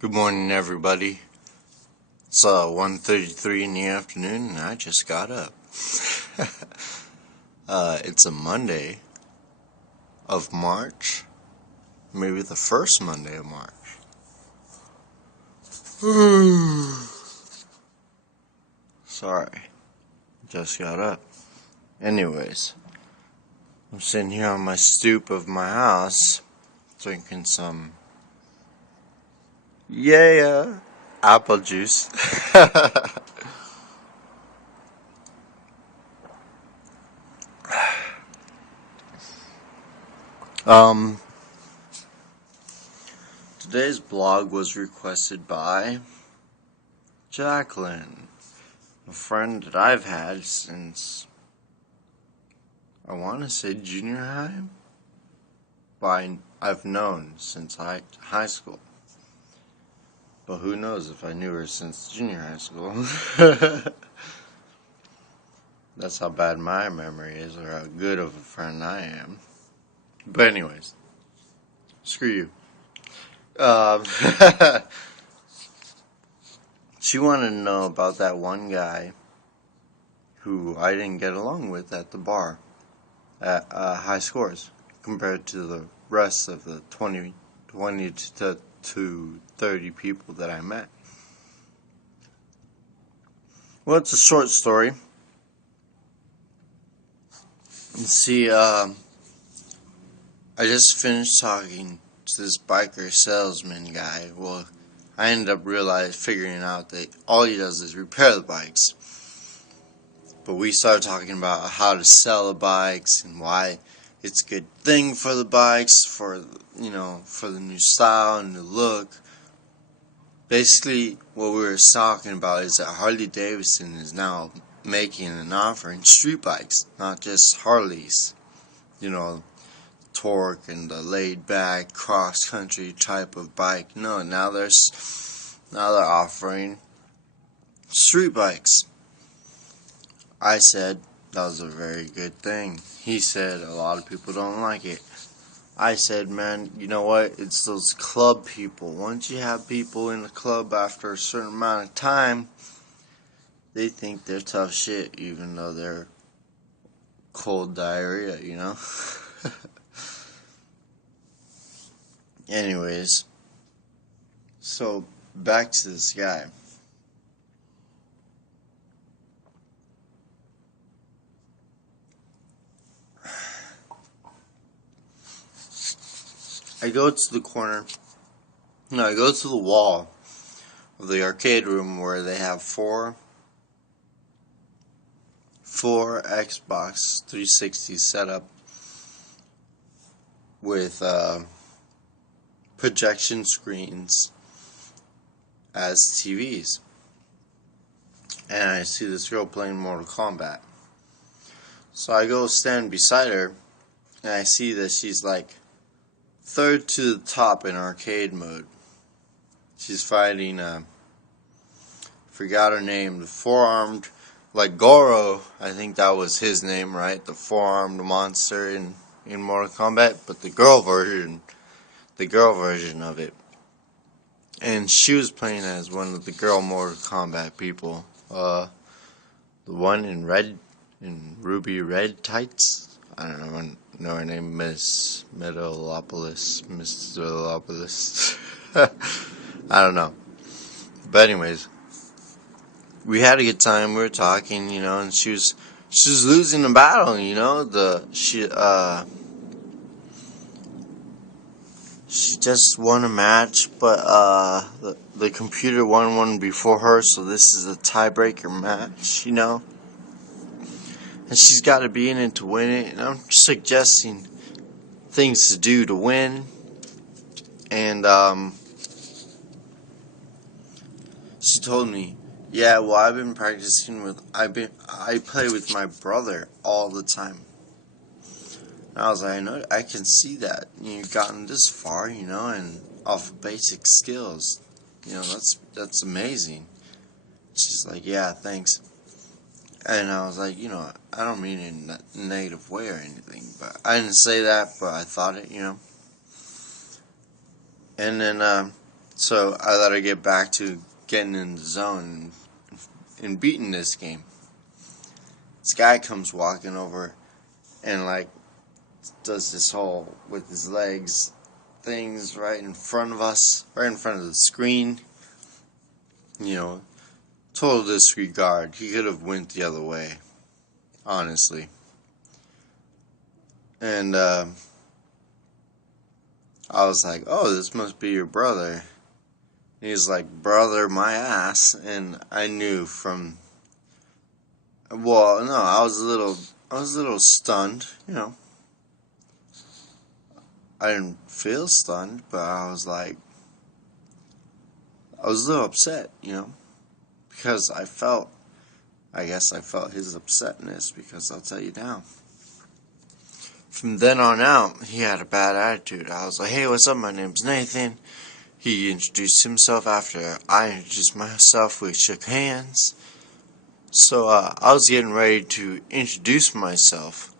Good morning, everybody. It's 1:33 in the afternoon, and I just got up. It's a Monday of March, maybe the first Monday of March. Sorry, just got up. Anyways, I'm sitting here on my stoop of my house, drinking some apple juice. um. Today's blog was requested by Jacqueline, a friend that I've had since, I want to say junior high, but I've known since high school. But who knows if I knew her since junior high school. That's how bad my memory is, or how good of a friend I am. But anyways, screw you. Um, she wanted to know about that one guy who I didn't get along with at the bar at high scores compared to the rest of the 20 to 30 people that I met. Well, it's a short story. See, I just finished talking to this biker salesman guy. Well, I ended up figuring out that all he does is repair the bikes. But we started talking about how to sell the bikes and why it's a good thing for the bikes, for the new style and the look. Basically, what we were talking about is that Harley Davidson is now making an offer in street bikes, not just Harleys. Torque and the laid back cross country type of bike. No, now they're offering street bikes. I said that was a very good thing. He said a lot of people don't like it. I said, man, you know what? It's those club people. Once you have people in the club after a certain amount of time, they think they're tough shit, even though they're cold diarrhea, Anyways, so back to this guy. I go to the wall of the arcade room where they have four Xbox 360s set up with projection screens as TVs. And I see this girl playing Mortal Kombat. So I go stand beside her, and I see that she's like third to the top in arcade mode. She's fighting, forgot her name, the four-armed, like Goro, I think that was his name, right? The four-armed monster in Mortal Kombat, but the girl version of it. And she was playing as one of the girl Mortal Kombat people. The one in ruby red tights. I don't know her name, Miss Metalopolis. I don't know. But anyways, we had a good time. We were talking, and she was losing the battle, She just won a match, but the computer won one before her, so this is a tiebreaker match, And she's got to be in it to win it, and I'm suggesting things to do to win. And she told me, yeah, well, I've been practicing I play with my brother all the time. And I was like, I know, I can see that. You've gotten this far, and off of basic skills. That's amazing. She's like, yeah, thanks. And I was like, I don't mean it in a negative way or anything, but I didn't say that, but I thought it, And then So I let her get back to getting in the zone and beating this game. This guy comes walking over and like does this whole with his legs things right in front of us, right in front of the screen. You know, total disregard. He could have went the other way, honestly. And I was like, "Oh, this must be your brother." He's like, "Brother, my ass," and I knew from. Well, no, I was a little stunned. You know, I didn't feel stunned, but I was like, I was a little upset. You know, because I guess I felt his upsetness. Because I'll tell you now. From then on out, he had a bad attitude. I was like, "Hey, what's up? My name's Nathan." He introduced himself after I introduced myself. We shook hands. So I was getting ready to introduce myself.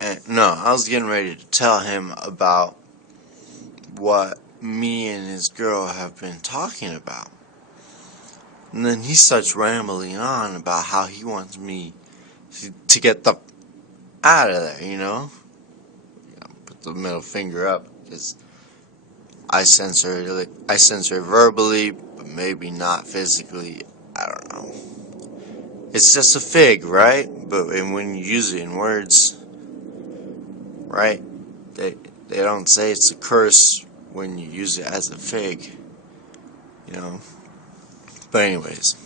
And no, I was getting ready to tell him about what me and his girl have been talking about. And then he starts rambling on about how he wants me to get the out of there, you know? Put the middle finger up because I censor it verbally, but maybe not physically. I don't know. It's just a fig, right? But and when you use it in words, right? They don't say it's a curse when you use it as a fig, you know. But anyways,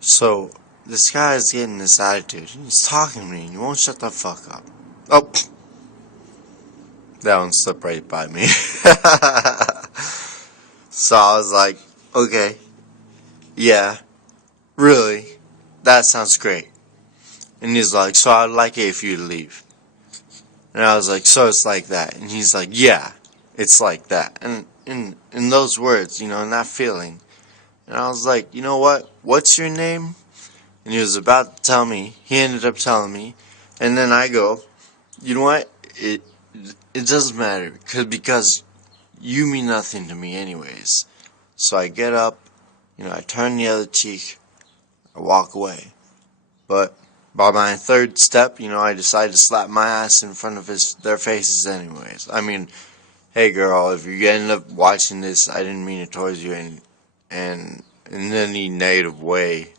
so this guy is getting this attitude. He's talking to me, and you won't shut the fuck up. Oh, that one slipped right by me. So I was like, okay, yeah, really, that sounds great. And he's like, so I'd like it if you leave. And I was like, so it's like that. And he's like, yeah, it's like that. And in those words, you know, in that feeling. And I was like, you know what? What's your name? And he was about to tell me. He ended up telling me. And then I go, you know what? It doesn't matter. Because you mean nothing to me anyways. So I get up, you know, I turn the other cheek, I walk away. But by my third step, you know, I decided to slap my ass in front of their faces anyways. I mean, hey girl, if you end up watching this, I didn't mean it towards you and in any negative way.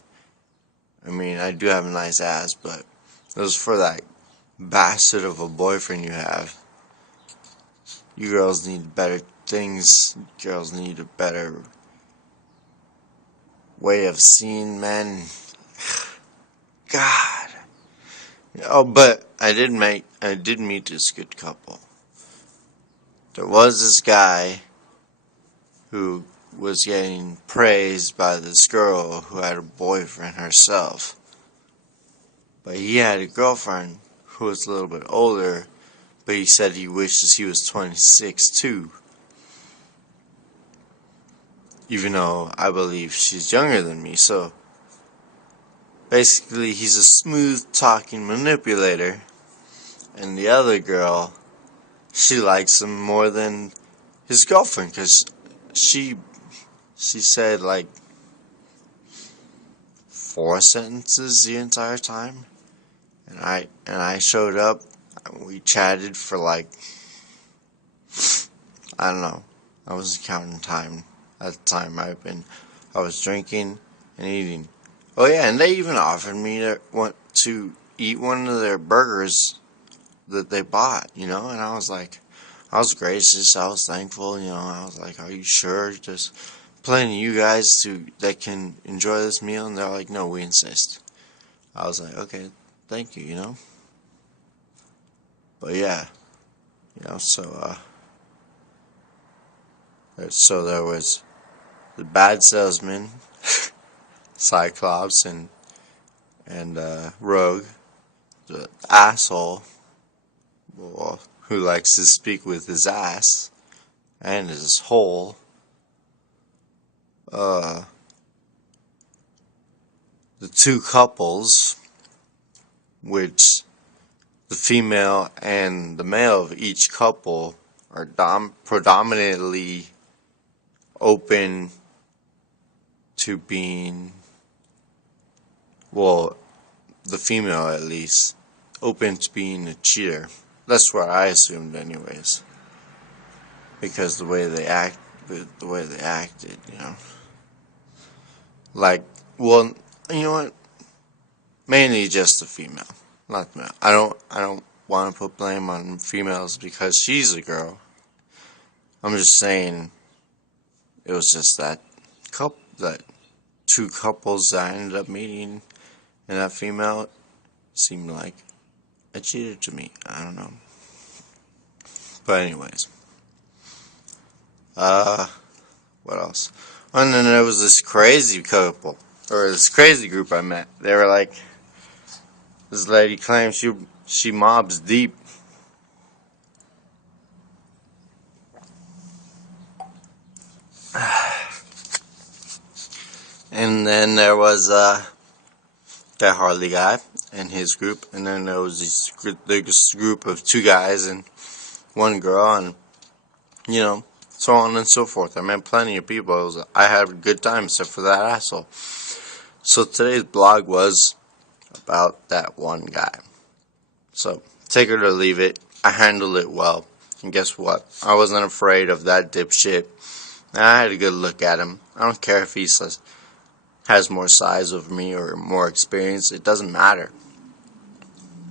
I mean, I do have a nice ass, but it was for that bastard of a boyfriend you have. You girls need better things. Girls need a better way of seeing men. God. Oh, but I did meet this good couple. There was this guy who was getting praised by this girl who had a boyfriend herself. But he had a girlfriend who was a little bit older, but he said he wishes he was 26 too. Even though I believe she's younger than me, so basically he's a smooth talking manipulator. And the other girl, she likes him more than his girlfriend, because she said like 4 sentences the entire time, and I showed up. We chatted for like, I don't know. I wasn't counting time at the time. I was drinking and eating. Oh yeah, and they even offered me to eat one of their burgers that they bought, you know. And I was like, I was gracious. I was thankful, you know. I was like, are you sure? Just plenty of you guys that can enjoy this meal. And they're like, no, we insist. I was like, okay, thank you, you know. But yeah, you know, so there was the bad salesman, Cyclops, and Rogue, the asshole, well, who likes to speak with his ass and his hole. The two couples, which the female and the male of each couple are predominantly open to being, well, the female at least, open to being a cheater. That's what I assumed anyways. Because the way they acted, you know. Like, well, you know what? Mainly just the female, not the male. I don't want to put blame on females because she's a girl. I'm just saying it was just that two couples that I ended up meeting, and that female seemed like a cheater to me. I don't know. But anyways, what else? And then there was this crazy couple, or this crazy group I met. They were like, this lady claims she mobs deep. And then there was that Harley guy and his group, and then there was this group of two guys and one girl, and you know, so on and so forth. I met plenty of people. I had a good time except for that asshole. So today's blog was about that one guy. So take it or leave it. I handled it well. And guess what? I wasn't afraid of that dipshit. I had a good look at him. I don't care if he has more size over me or more experience. It doesn't matter.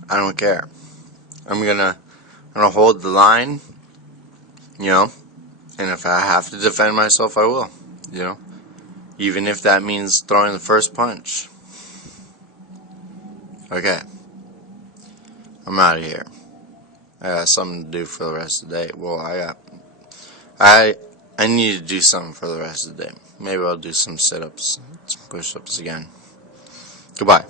I don't care. I'm gonna hold the line, you know, and if I have to defend myself, I will, you know, even if that means throwing the first punch. Okay, I'm out of here. I got something to do for the rest of the day. Well, I need to do something for the rest of the day. Maybe I'll do some sit-ups, some push-ups again. Goodbye.